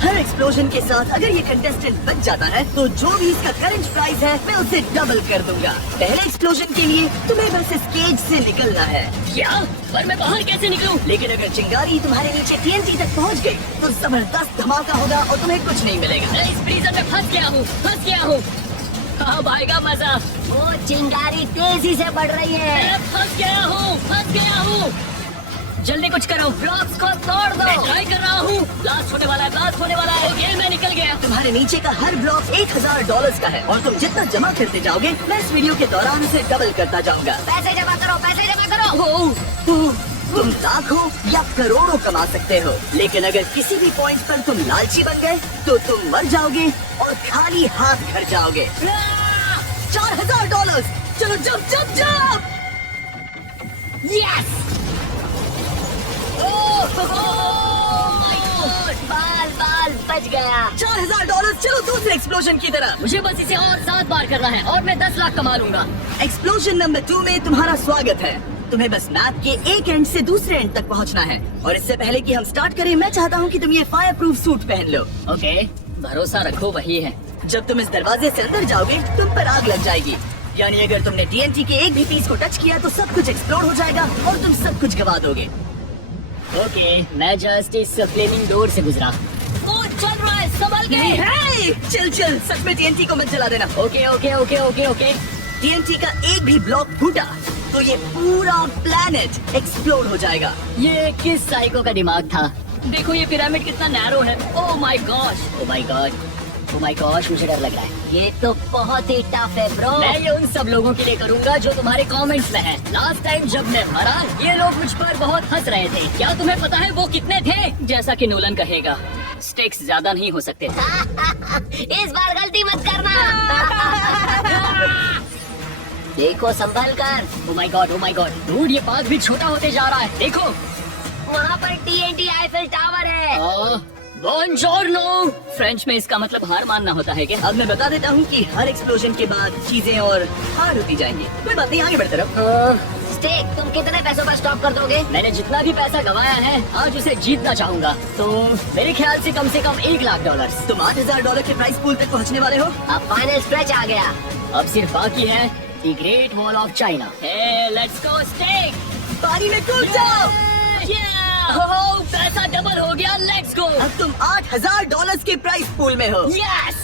हर explosion के साथ अगर ये कंटेस्टेंट बच जाता है तो जो भी इसका करंट प्राइस है मैं उसे डबल कर दूंगा। पहले एक्सप्लोजन के लिए तुम्हें बस इस केज से निकलना है। क्या? पर मैं बाहर कैसे निकलूं? लेकिन अगर चिंगारी तुम्हारे नीचे TNT तक पहुंच गई तो जबरदस्त धमाका होगा और तुम्हें कुछ नहीं मिलेगा। मैं इस फ्रीजर में फंस गया हूँ। अब आएगा मजा। वो चिंगारी तेजी से बढ़ रही है। मैं फंस गया हूँ। जल्दी कुछ करो, ब्लॉक्स को तोड़ दो। मैं ट्राई कर रहा हूँ। ब्लास्ट होने वाला है। ओके, मैं निकल गया। तुम्हारे नीचे का हर ब्लॉक $1000 का है और तुम जितना जमा करते जाओगे मैं इस वीडियो के दौरान उसे डबल करता जाऊंगा। पैसे जमा करो। तुम लाखों या करोड़ों कमा सकते हो, लेकिन अगर किसी भी पॉइंट पर तुम लालची बन गए तो तुम मर जाओगे और खाली हाथ घर जाओगे। $4000। चलो जंप। यस! बाल बच गया। $4000। चलो दूसरे एक्सप्लोजन की तरफ। मुझे बस इसे और 7 बार करना है और मैं 10 लाख कमा लूंगा। एक्सप्लोजन नंबर 2 में तुम्हारा स्वागत है। तुम्हें बस मैप के एक एंड से दूसरे एंड तक पहुंचना है और इससे पहले कि हम स्टार्ट करें मैं चाहता हूं कि तुम ये फायर प्रूफ सूट पहन लो। ओके, भरोसा रखो, वही है। जब तुम इस दरवाजे से अंदर जाओगे तुम पर आग लग जाएगी, यानी अगर तुमने TNT के एक भी पीस को टच किया तो सब कुछ एक्सप्लोड हो जाएगा और तुम सब कुछ गवा दोगे। ओके, मैं जस्ट इस फ्लेमिंग डोर से गुजरा। वो चल रहा है, संभल के। चल सच में TNT को मत जला देना। ओके। TNT का एक भी ब्लॉक फूटा तो ये पूरा प्लेनेट एक्सप्लोड हो जाएगा। ये किस साइको का दिमाग था? देखो ये पिरामिड कितना नैरो है। ओह माय गॉश, मुझे डर लग रहा है। ये तो बहुत ही टफ है ब्रो। मैं ये उन सब लोगों के लिए करूंगा जो तुम्हारे कमेंट्स में हैं। लास्ट टाइम जब मैं मरा ये लोग मुझ पर बहुत हंस रहे थे। क्या तुम्हें पता है वो कितने थे? जैसा कि नोलन कहेगा, स्टेक्स ज्यादा नहीं हो सकते। इस बार गलती मत करना। देखो संभल कर। ओह माय गॉड, डूड ये पाथ भी छोटा होते जा रहा है। देखो वहाँ पर TNT आईफिल टावर है। बॉनजोर्नो। फ्रेंच में इसका मतलब हार मानना होता है क्या? अब मैं बता देता हूँ कि हर एक्सप्लोजन के बाद चीजें और हार्ड होती जाएंगी। कोई बात नहीं, आगे बढ़ते रहो। स्टेक, तुम कितने पैसों पर स्टॉप कर दोगे? मैंने जितना भी पैसा गवाया है आज उसे जीतना चाहूंगा, तो मेरे ख्याल से कम $1 लाख। तुम $8000 के प्राइस पूल तक पहुँचने वाले हो। अब फाइनल स्ट्रेच आ गया। अब सिर्फ बाकी है the Great Wall of China. Let's go stake. पानी में कूद जाओ। ओह, पैसा डबल हो गया। Let's go. अब तुम $8000 के प्राइस पूल में हो। यस!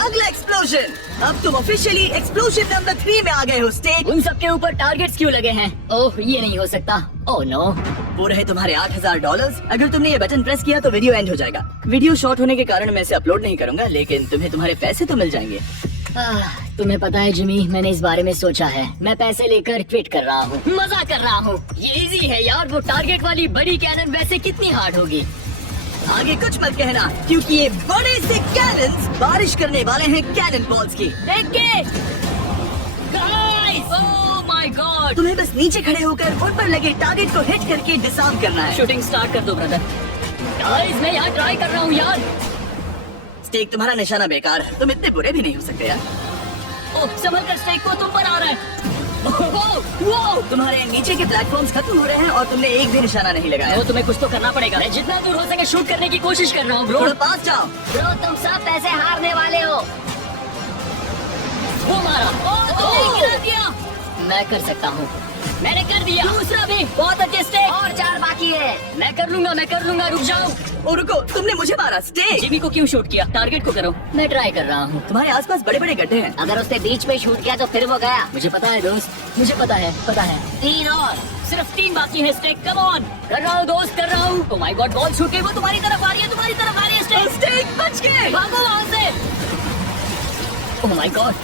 अगला एक्सप्लोजन। अब तुम ऑफिशियली एक्सप्लोजन नंबर 3 में आ गए हो स्टेक। उन सब के ऊपर टारगेट्स क्यों लगे हैं? ओह, ये नहीं हो सकता। Oh no. वो रहे तुम्हारे $8000। अगर तुमने ये बटन प्रेस किया तो वीडियो एंड हो जाएगा। वीडियो शॉर्ट होने के कारण मैं इसे अपलोड नहीं करूंगा, लेकिन तुम्हें तुम्हारे पैसे तो मिल जाएंगे। तुम्हें पता है जिमी, मैंने इस बारे में सोचा है। मैं पैसे लेकर क्विट कर रहा हूँ, मजा कर रहा हूँ। ये इजी है यार। वो टारगेट वाली बड़ी कैनन वैसे कितनी हार्ड होगी? आगे कुछ मत कहना, क्योंकि ये बड़े से कैनन्स बारिश करने वाले हैं कैनन बॉल्स की। देख के गाइस, ओह माय गॉड। तुम्हें बस नीचे खड़े होकर उन पर लगे टारगेट को हिट करके डिसआर्म करना है। शूटिंग स्टार्ट कर दो ब्रदर। गाइस, मैं यहाँ ट्राई कर रहा हूँ यार। स्टेक, तुम्हारा निशाना बेकार है। तुम इतने बुरे भी नहीं हो सकते यार। ओह, संभल कर स्टेक, को तुम पर आ रहा है। ओह, तुम्हारे नीचे के प्लेटफॉर्म्स खत्म हो रहे हैं और तुमने एक भी निशाना नहीं लगाया। तो तुम्हें कुछ तो करना पड़ेगा। मैं जितना दूर हो सके शूट करने की कोशिश कर रहा हूँ ब्रो। थोड़ा पास जाओ। ब्रो, तुम सब पैसे हारने वाले हो। वो मारा। तुमने गिरा दिया। मैं कर सकता हूँ। मैंने कर दिया। दूसरा भी बहुत अच्छे स्टेक। और 4 बाकी है। मैं कर लूंगा। रुक जाओ। और रुको, तुमने मुझे मारा। स्टेक, जिमी को क्यों शूट किया? टारगेट को करो। मैं ट्राई कर रहा हूँ। तुम्हारे आसपास बड़े बड़े गड्ढे हैं। अगर उसने बीच में शूट किया तो फिर वो गया। मुझे पता है दोस्त, मुझे पता है। 3 और। सिर्फ 3 बाकी है स्टेक। कम ऑन, कर रहा हूँ दोस्त, कर रहा हूँ। ओह माय गॉड, बॉल छूट गई। वो तुम्हारी तरफ आ रही है, स्टेक। स्टेक बच गए। भागो वहाँ से। ओह माय गॉड।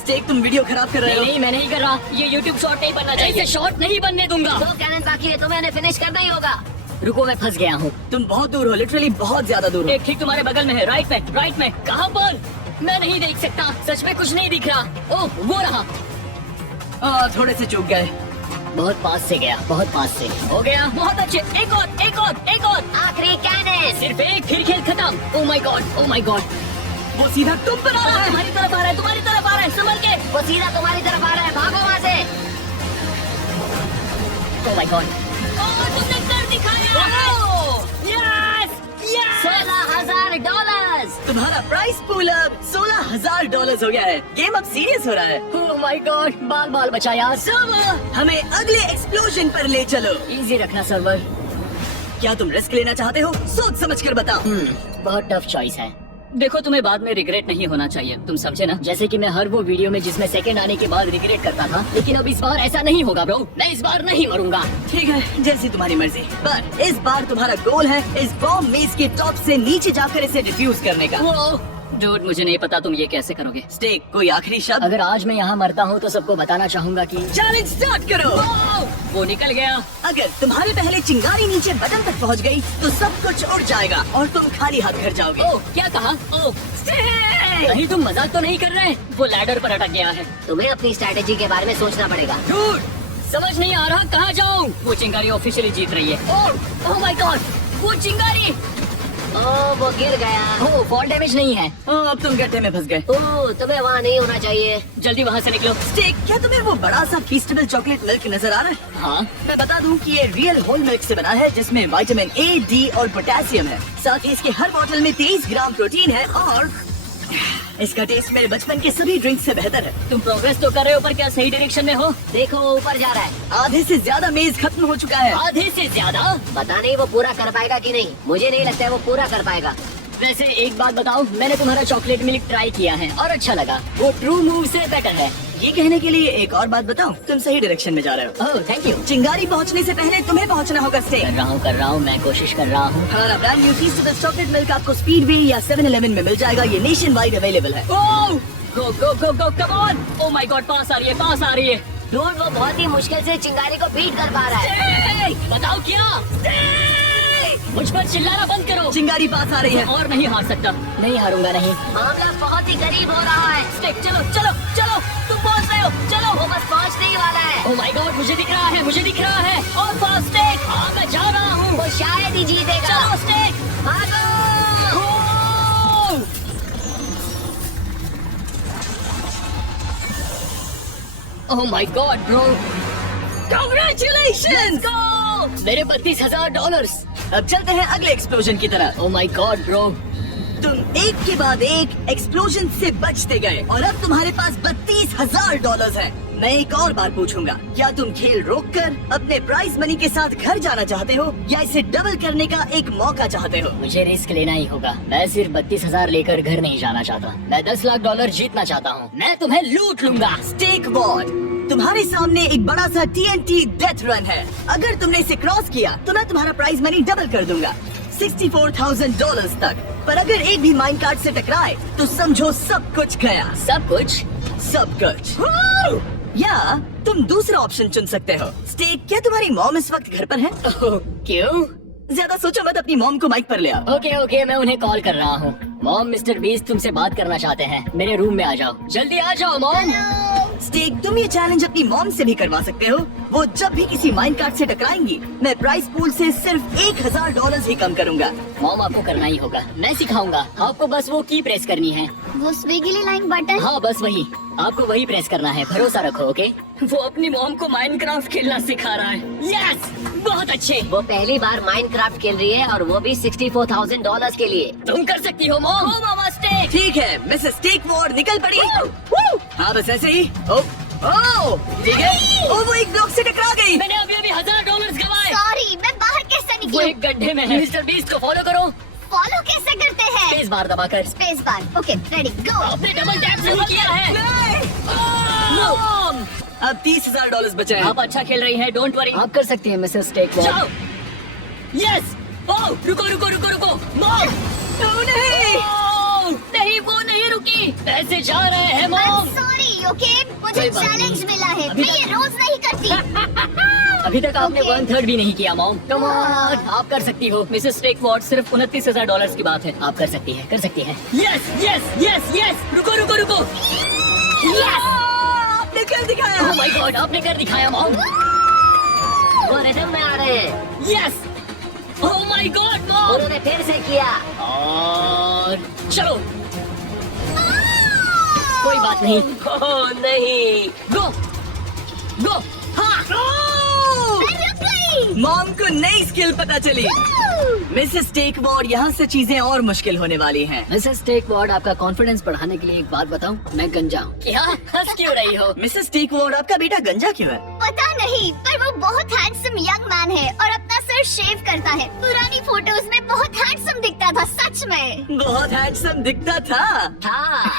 स्टेक, तुम वीडियो खराब कर रहे हो। नहीं, मैं नहीं कर रहा। ये YouTube शॉर्ट नहीं बनना चाहिए। इसे शॉर्ट नहीं बनने दूंगा। 2 कैनन बाकी है, तुम्हें फिनिश करना ही होगा। रुको, मैं फंस गया हूँ। तुम बहुत दूर हो, लिटरली बहुत ज्यादा दूर हो। एक ठीक तुम्हारे बगल में है। राइट में। कहाँ पर? मैं नहीं देख सकता, सच में कुछ नहीं दिख रहा। ओह, वो रहा। थोड़े से चूक गए। बहुत पास से गया, बहुत पास से। हो गया, बहुत अच्छे। एक और। आखिरी कैनन। सिर्फ एक, फिर खेल खत्म। ओह माय गॉड। वो सीधा तुम पर आ रहा है। तुम्हारी तरफ आ रहा है। संभल के। वो सीधा तुम्हारी तरफ आ रहा है, भागो वहाँ से। ओह माय गॉड। तुमने कर दिखाया। तुम्हारा प्राइस पूल अब $16,000 हो गया है। गेम अब सीरियस हो रहा है। ओह माय गॉड, बाल बाल बचा यार। सर्वर, हमें अगले एक्सप्लोजन पर ले चलो। इजी रखना सर्वर। क्या तुम रिस्क लेना चाहते हो? सोच समझ कर बताओ। बहुत टफ चॉइस है। देखो, तुम्हें बाद में रिग्रेट नहीं होना चाहिए, तुम समझे ना? जैसे कि मैं हर वो वीडियो में जिसमें सेकंड आने के बाद रिग्रेट करता था, लेकिन अब इस बार ऐसा नहीं होगा ब्रो। मैं इस बार नहीं मरूंगा। ठीक है, जैसी तुम्हारी मर्जी। पर इस बार तुम्हारा गोल है इस बॉम्ब मेज के टॉप से नीचे जाकर इसे डिफ्यूज करने का। वो डूड, मुझे नहीं पता तुम ये कैसे करोगे। स्टेक, कोई आखिरी शब्द? अगर आज मैं यहाँ मरता हूँ तो सबको बताना चाहूंगा कि चैलेंज स्टार्ट करो। वो निकल गया। अगर तुम्हारे पहले चिंगारी नीचे बटन तक पहुंच गई तो सब कुछ उड़ जाएगा और तुम खाली हाथ घर जाओगे। ओह, क्या कहा? ओह, नहीं, तुम मजाक तो नहीं कर रहे? वो लैडर पर अटक गया है। तुम्हें अपनी स्ट्रैटेजी के बारे में सोचना पड़ेगा। डूड, समझ नहीं आ रहा कहाँ जाऊँ। वो चिंगारी ऑफिशियली जीत रही है। ओह माय गॉड, वो चिंगारी। ओह, वो गिर गया। ओह, फॉल डैमेज नहीं है। अब तुम गड्ढे में फंस गए। ओह, तुम्हें वहाँ नहीं होना चाहिए। जल्दी वहाँ से निकलो। स्टेक, क्या तुम्हें वो बड़ा सा फीस्टेबल चॉकलेट मिल्क नजर आ रहा है? हाँ, मैं बता दूं कि ये रियल होल मिल्क से बना है, जिसमें विटामिन ए, डी और पोटेशियम है। साथ ही इसके हर बोतल में 23 ग्राम प्रोटीन है और इसका टेस्ट मेरे बचपन के सभी ड्रिंक से बेहतर है। तुम प्रोग्रेस तो कर रहे हो, पर क्या सही डायरेक्शन में हो? देखो, वो ऊपर जा रहा है। आधे से ज्यादा मेज खत्म हो चुका है। आधे से ज्यादा? पता नहीं वो पूरा कर पाएगा कि नहीं। मुझे नहीं लगता है वो पूरा कर पाएगा। वैसे एक बात बताओ, मैंने तुम्हारा चॉकलेट मिल्क ट्राई किया है और अच्छा लगा। वो ट्रू मूव से बेटर है। ये कहने के लिए एक और बात बताऊं, तुम सही डायरेक्शन में जा रहे हो। ओह, थैंक यू। चिंगारी पहुंचने से पहले तुम्हें पहुंचना होगा स्टेक। कर रहा हूँ, मैं कोशिश कर रहा हूँ। हमारा ब्रांड न्यू फीस्टेबल चॉकलेट मिल्क आपको स्पीडवे या 7-Eleven में मिल जाएगा। ये नेशन वाइड अवेलेबल है। Oh, go go go go, come on. Oh my god, पास आ रही है, पास आ रही है। डूड, वो बहुत ही मुश्किल से चिंगारी को बीट कर पा रहा है। बताओ क्या? मुझ पर चिल्लाना बंद करो। चिंगारी पास आ रही है। और नहीं हार सकता। नहीं हारूंगा, नहीं। मामला बहुत ही करीब हो रहा है। स्टेक, चलो चलो चलो, तुम पहुंच रहे हो। चलो। वो बस पहुंचने ही वाला है। ओह माय गॉड, मुझे दिख रहा है, मुझे दिख रहा है। और फास्ट स्टेक। हाँ, मैं जा रहा हूँ। वो शायद ही जीतेगा। चलो स्टेक, भागो। ओह माय गॉड ब्रो, Congratulations! मेरे $32,000। अब चलते हैं अगले एक्सप्लोजन की तरफ। ओह माय गॉड ब्रो, तुम एक के बाद एक एक्सप्लोजन से बचते गए और अब तुम्हारे पास $32,000 है। मैं एक और बार पूछूंगा, क्या तुम खेल रोककर अपने प्राइज मनी के साथ घर जाना चाहते हो या इसे डबल करने का एक मौका चाहते हो? मुझे रिस्क लेना ही होगा। मैं सिर्फ 32,000 लेकर घर नहीं जाना चाहता। मैं $10 लाख जीतना चाहता हूँ। मैं तुम्हें लूट लूंगा। स्टेक वॉर, तुम्हारे सामने एक बड़ा सा TNT डेथ रन है। अगर तुमने इसे क्रॉस किया तो मैं तुम्हारा प्राइज मनी डबल कर दूंगा, $64,000 तक। पर अगर एक भी माइन कार्ड से टकराए तो समझो सब कुछ गया। सब कुछ? सब कुछ। या तुम दूसरा ऑप्शन चुन सकते हो। स्टेक, क्या तुम्हारी मॉम इस वक्त घर पर है? ओह, क्यों? ज्यादा सोचो मत, अपनी मॉम को माइक पर ले आओ। ओके ओके, मैं उन्हें कॉल कर रहा हूँ। मॉम, मिस्टर बीस्ट तुमसे बात करना चाहते हैं। मेरे रूम में आ जाओ, जल्दी आ जाओ मॉम। स्टेक, तुम ये चैलेंज अपनी मॉम से भी करवा सकते हो। वो जब भी किसी माइन कार्ड से टकराएंगी, मैं प्राइस पूल से सिर्फ $1,000 ही कम करूंगा। मॉम, आपको करना ही होगा, मैं सिखाऊंगा। आपको बस वो की प्रेस करनी है। वो स्विगली लाइन बटन। हाँ, बस वही, आपको वही प्रेस करना है। भरोसा रखो, ओके? वो अपनी मॉम को माइनक्राफ्ट खेलना सिखा रहा है। यस, बहुत अच्छे। वो पहली बार माइनक्राफ्ट खेल रही है और वो भी $64,000 के लिए। तुम कर सकती हो मॉम। ओ मामा स्टेक। ठीक है, मिसेस स्टेक वॉर निकल पड़ी। हाँ, बस ऐसे ही। ठीक है। वो एक ब्लॉक से टकरा गई। मैंने अभी $1,000 गवाए। सॉरी, मैं बाहर कैसे वो निकलूं? एक गड्ढे में है। मिस्टर बीस्ट को फॉलो करो। फॉलो कैसे करते हैं? स्पेस बार दबाकर। Space bar. ओके, रेडी, गो। आपने डबल टैप नहीं किया है। मॉम, अब $30,000 बचे हैं। आप अच्छा खेल रही हैं, डोंट वरी। आप कर सकती हैं मिसेस स्टेक। जाओ। यस। ओह, रुको रुको रुको रुको। मॉम, नहीं। नहीं, वो नहीं रुकी। पैसे जा रहे हैं मॉम। सॉरी, ओके, मुझे कोई बात चैलेंज नहीं। मिला है। अभी मैं ये रोज नहीं करती। अभी तक आपने Okay. 1/3 भी नहीं किया मॉम। कम ऑन, आप कर सकती हो। मिसेस स्टेक वॉट, सिर्फ $29,000 की बात है। आप कर सकती हैं, कर सकती हैं। Yes yes yes yes. रुको रुको रुको। यस, आपने कर दिखाया। ओह माय गॉड, आपने कर दिखाया मॉम। वो रिदम में आ रहे हैं। Yes, oh my God mom. उन्होंने फिर से किया। और चलो, कोई बात नहीं। ओह नहीं, गो गो। हाँ, मैं रुक गई। मॉम को नई स्किल पता चली। मिसेस टेक वार्ड, यहाँ से चीजें और मुश्किल होने वाली हैं। मिसेस टेक वार्ड, आपका कॉन्फिडेंस बढ़ाने के लिए एक बात बताऊं, मैं गंजा हूँ। क्या हंस क्यों रही हो? मिसेस टेक वार्ड, आपका बेटा गंजा क्यों है? पता नहीं, पर वो बहुत हैंडसम यंग मैन है और अपना सर शेव करता है। पुरानी फोटोज में बहुत हैंडसम दिखता था, सच में। बहुत हैंडसम दिखता था। हाँ।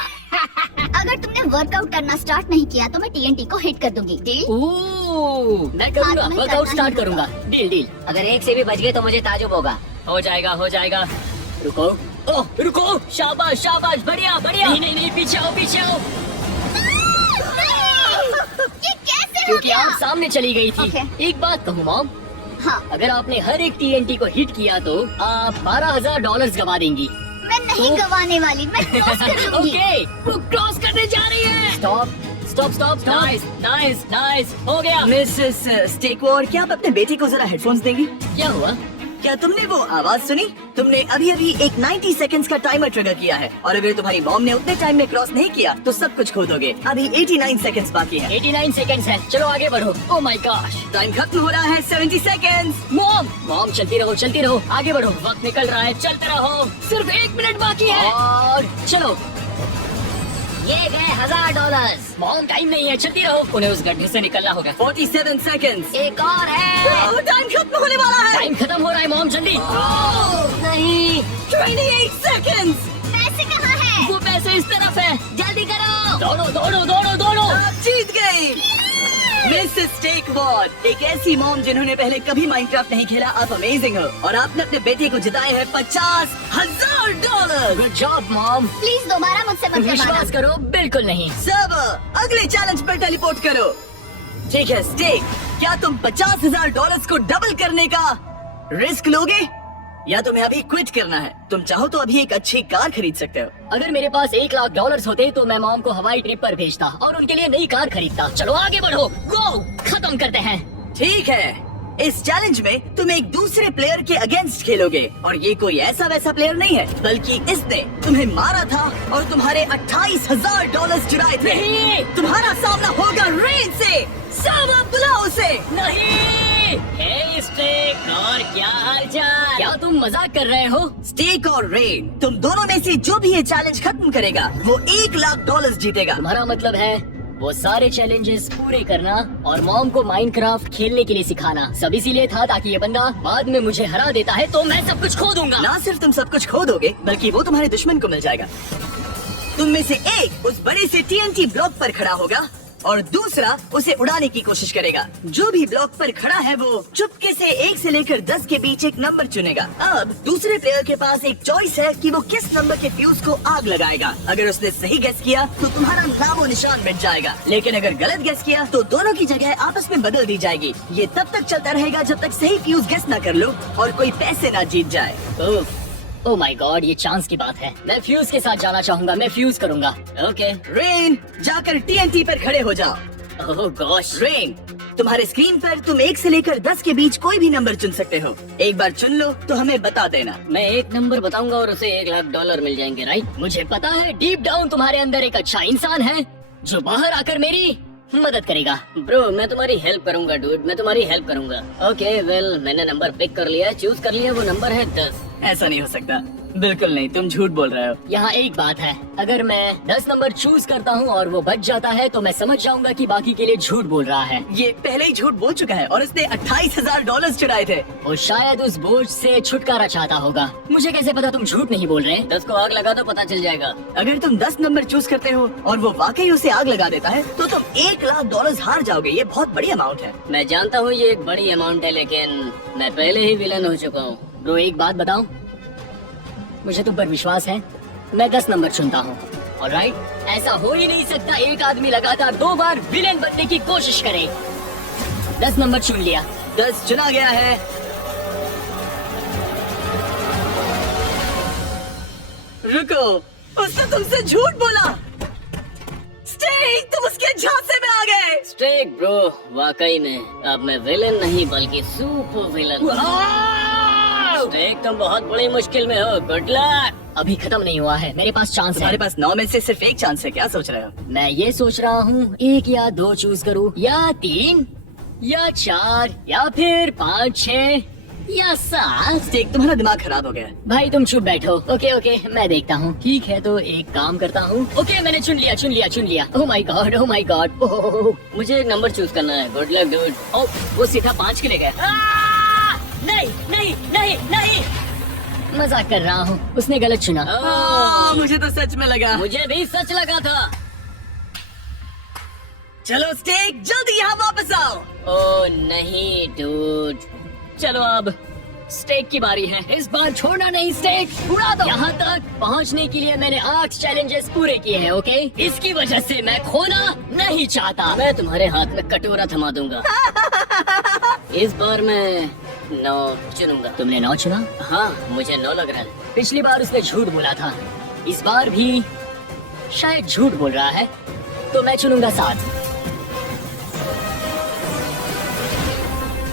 अगर तुमने वर्कआउट करना स्टार्ट नहीं किया तो मैं टीएनटी को हिट कर दूंगी। डील? ओह, मैं करूँगा, हाँ, तुम्हें वर्कआउट करना स्टार्ट ही करूँगा। Deal deal. अगर एक से भी बच गए तो मुझे ताजुब होगा। हो जाएगा, हो जाएगा। रुको, ओह रुको, शाबाश शाबाश, बढ़िया बढ़िया। नहीं नहीं नहीं, पीछे आओ पीछे आओ। ये कैसे हो क्योंकि गया? आप सामने चली गई थी। Okay. एक बात कहूँ मॉम, हाँ, अगर आपने हर एक टीएनटी को हिट किया तो आप $12,000 गवा देंगी। मैं नहीं गवाने वाली, मैं क्रॉस कर लूंगी। ओके, वो क्रॉस करने जा रही है। Stop stop stop. Nice nice nice, हो गया। मिसेस टेक वार्ड, क्या आप अपने बेटे को जरा हेडफोन्स देंगी? क्या हुआ? क्या तुमने वो आवाज सुनी? तुमने अभी अभी एक 90 सेकंड्स का टाइमर ट्रिगर किया है और अगर तुम्हारी मॉम ने उतने टाइम में क्रॉस नहीं किया तो सब कुछ खो दोगे। अभी 89 सेकंड्स बाकी है। 89 सेकंड्स है, चलो आगे बढ़ो। ओह माय गॉश, टाइम खत्म हो रहा है। 70 सेकंड्स। मॉम मॉम, चलती रहो, आगे बढ़ो। वक्त निकल रहा है, चलते रहो। सिर्फ 1 मिनट बाकी है और चलो। ये गए $1,000। मॉम, टाइम नहीं है, चलती रहो। उन्हें उस गड्ढे से निकलना होगा। 47 सेकंड्स। एक और है। टाइम खत्म होने वाला है। टाइम खत्म हो रहा है मॉम, जल्दी। नहीं, 28 सेकंड्स। पैसे कहाँ है? वो पैसे इस तरफ है, जल्दी करो। दौड़ो दौड़ो दौड़ो दौड़ो। आप जीत गई। मिसेस टेक वार्ड, एक ऐसी मॉम जिन्होंने पहले कभी माइनक्राफ्ट नहीं खेला, आप अमेजिंग हो और आपने अपने बेटे को जिताए हैं $50,000। Good job mom. प्लीज दोबारा मुझसे मत विश्वास करवाना। करो, बिल्कुल नहीं। सब अगले चैलेंज पर टेलीपोर्ट करो। ठीक है स्टेक, क्या तुम $50,000 को डबल करने का रिस्क लोगे या तुम्हें अभी क्विट करना है? तुम चाहो तो अभी एक अच्छी कार खरीद सकते हो। अगर मेरे पास $1,00,000 होते तो मैं मॉम को हवाई ट्रिप पर भेजता और उनके लिए नई कार खरीदता। चलो आगे बढ़ो, गो, खत्म करते हैं। ठीक है, इस चैलेंज में तुम एक दूसरे प्लेयर के अगेंस्ट खेलोगे और ये कोई ऐसा वैसा प्लेयर नहीं है, बल्कि इसने तुम्हें मारा था और तुम्हारे $28,000 चुराए थे। नहीं। तुम्हारा सामना होगा रेन से। सब बुलाओ उसे। नहीं। हे स्टेक, और क्या हालचाल? क्या तुम मजाक कर रहे हो? स्टेक और रेन, तुम दोनों में से जो भी ये चैलेंज खत्म करेगा वो $1,00,000 जीतेगा। तुम्हारा मतलब है वो सारे चैलेंजेस पूरे करना और मॉम को माइनक्राफ्ट खेलने के लिए सिखाना सब इसीलिए था ताकि ये बंदा बाद में मुझे हरा देता है तो मैं सब कुछ खो दूंगा। ना सिर्फ तुम सब कुछ खो दोगे बल्कि वो तुम्हारे दुश्मन को मिल जाएगा। तुम में से एक उस बड़े से TNT ब्लॉक पर खड़ा होगा और दूसरा उसे उड़ाने की कोशिश करेगा। जो भी ब्लॉक पर खड़ा है वो चुपके से 1 से लेकर 10 के बीच एक नंबर चुनेगा। अब दूसरे प्लेयर के पास एक चॉइस है कि वो किस नंबर के फ्यूज को आग लगाएगा। अगर उसने सही गेस किया तो तुम्हारा नामो निशान मिट जाएगा, लेकिन अगर गलत गेस किया तो दोनों की जगह आपस में बदल दी जाएगी। ये तब तक चलता रहेगा जब तक सही फ्यूज गेस न कर लो और कोई पैसे न जीत जाए। ओह माय गॉड, ये चांस की बात है। मैं फ्यूज के साथ जाना चाहूंगा, मैं फ्यूज करूंगा। ओके रेन, जाकर TNT पर खड़े हो जाओ। ओह गॉश। रेन, तुम्हारे स्क्रीन पर तुम 1 से लेकर 10 के बीच कोई भी नंबर चुन सकते हो। एक बार चुन लो तो हमें बता देना। मैं एक नंबर बताऊंगा और उसे $1,00,000 मिल जाएंगे, राइट? मुझे पता है डीप डाउन तुम्हारे अंदर एक अच्छा इंसान है जो बाहर आकर मेरी मदद करेगा। ब्रो, मैं तुम्हारी हेल्प करूंगा डूड, मैं तुम्हारी हेल्प करूंगा। ओके वेल, मैंने नंबर पिक कर लिया, चूज कर लिया, वो नंबर है 10। ऐसा नहीं हो सकता, बिल्कुल नहीं, तुम झूठ बोल रहे हो। यहाँ एक बात है, अगर मैं 10 नंबर चूज करता हूँ और वो बच जाता है तो मैं समझ जाऊंगा कि बाकी के लिए झूठ बोल रहा है। ये पहले ही झूठ बोल चुका है और इसने $28,000 चुराए थे। वो शायद उस बोझ से छुटकारा चाहता होगा। मुझे कैसे पता तुम झूठ नहीं बोल रहे? 10 को आग लगा तो पता चल जाएगा। अगर तुम 10 नंबर चूज करते हो और वो वाकई उसे आग लगा देता है तो तुम $1,00,000 हार जाओगे। ये बहुत बड़ी अमाउंट है। मैं जानता हूँ ये एक बड़ी अमाउंट है, लेकिन मैं पहले ही विलन हो चुका हूँ। ब्रो, एक बात बताऊं, मुझे तुम पर विश्वास है, मैं 10 नंबर चुनता हूँ। ऑलराइट, ऐसा हो ही नहीं सकता एक आदमी लगातार 2 बार विलेन बनने की कोशिश करे। 10 नंबर चुन लिया। 10 चुना गया है। रुको, उसने तुमसे झूठ बोला। स्टेक, तुम उसके झांसे में आ गए। स्टेक ब्रो, वाकई में अब मैं विलेन नहीं बल्कि सुपर विलेन। स्टेक, तुम बहुत बड़ी मुश्किल में हो। Good luck. अभी खत्म नहीं हुआ है, मेरे पास चांस है। तुम्हारे पास 9 में से सिर्फ एक चांस है। क्या सोच रहे हो? मैं ये सोच रहा हूँ 1 या 2 चूज करूँ या 3। या 4 या फिर 5, 6 या 7। स्टेक, तुम्हारा दिमाग खराब हो गया। भाई तुम चुप बैठो। ओके ओके, मैं देखता हूँ। ठीक है तो एक काम करता हूँ। ओके मैंने चुन लिया। Oh my god, oh my god. Oh मुझे एक नंबर चूज करना है। Good luck dude. ओह वो सीधा 5 के लिए गया। नहीं नहीं नहीं नहीं, मजाक कर रहा हूँ, उसने गलत चुना। मुझे तो सच में लगा। मुझे भी सच लगा था। चलो स्टेक, जल्दी यहाँ वापस आओ। ओ नहीं डूड, चलो अब स्टेक की बारी है। इस बार छोड़ना नहीं स्टेक, उड़ा दो। यहाँ तक पहुँचने के लिए मैंने 8 चैलेंजेस पूरे किए हैं। ओके, इसकी वजह से मैं खोना नहीं चाहता। मैं तुम्हारे हाथ में कटोरा थमा दूंगा। इस बार मैं 9 चुनूंगा। तुमने 9 चुना? हाँ मुझे 9 लग रहा है। पिछली बार उसने झूठ बोला था, इस बार भी शायद झूठ बोल रहा है, तो मैं चुनूंगा 7।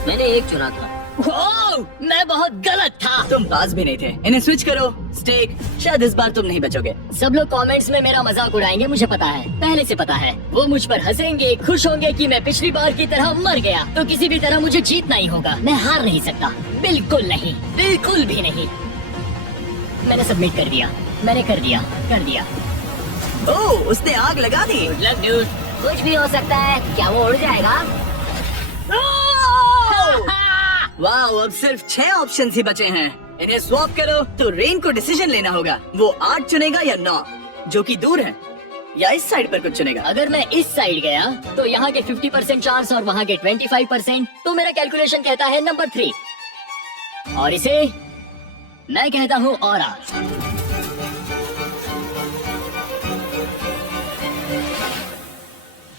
मैंने 1 चुना था। ओह, मैं बहुत गलत था। तुम पास भी नहीं थे। इन्हें स्विच करो। स्टेक, शायद इस बार तुम नहीं बचोगे। सब लोग कमेंट्स में मेरा मजाक उड़ाएंगे, मुझे पता है, पहले से पता है। वो मुझ पर हंसेंगे, खुश होंगे कि मैं पिछली बार की तरह मर गया। तो किसी भी तरह मुझे जीतना ही होगा। मैं हार नहीं सकता, बिल्कुल नहीं, बिल्कुल भी नहीं। मैंने सबमिट कर दिया। मैंने कर दिया। ओह, उसने आग लगा दी। Good luck dude. कुछ भी हो सकता है, क्या वो उड़ जाएगा? वाह, अब सिर्फ 6 ऑप्शन ही बचे हैं। इन्हें स्वैप करो तो रेन को डिसीजन लेना होगा। वो 8 चुनेगा या 9, जो कि दूर है, या इस साइड पर कुछ चुनेगा। अगर मैं इस साइड गया तो यहाँ के 50% चांस और वहाँ के 25%, तो मेरा कैलकुलेशन कहता है नंबर 3, और इसे मैं कहता हूँ ऑरा।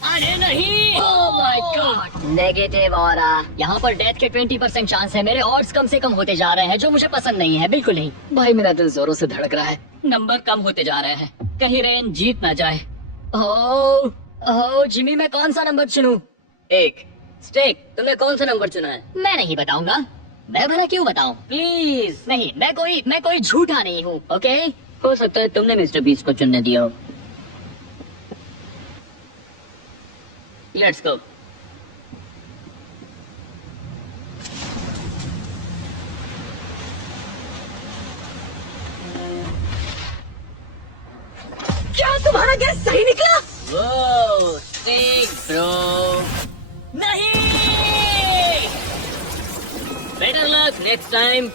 अरे नहीं, ओह माय गॉड। Negative aura. यहाँ पर डेथ के 20% चांस है। मेरे ऑड्स कम से कम होते जा रहे हैं, जो मुझे पसंद नहीं है, बिल्कुल नहीं। भाई मेरा दिल जोरों से धड़क रहा है। नंबर कम होते जा रहे हैं, कहीं रेन जीत ना जाए। ओह जिमी, मैं कौन सा नंबर चुनूं? 1। स्टेक, तुमने कौन सा नंबर चुना है? मैं नहीं बताऊंगा। मैं भला क्यों बताऊं? प्लीज नहीं, मैं कोई झूठा नहीं हूँ। ओके, हो सकता है तुमने मिस्टर बीस्ट को चुनने दिया हो। Let's go. क्या तुम्हारा गैस सही निकला? वो स्टेक ब्रो। नहीं, बेटर लक नेक्स्ट टाइम।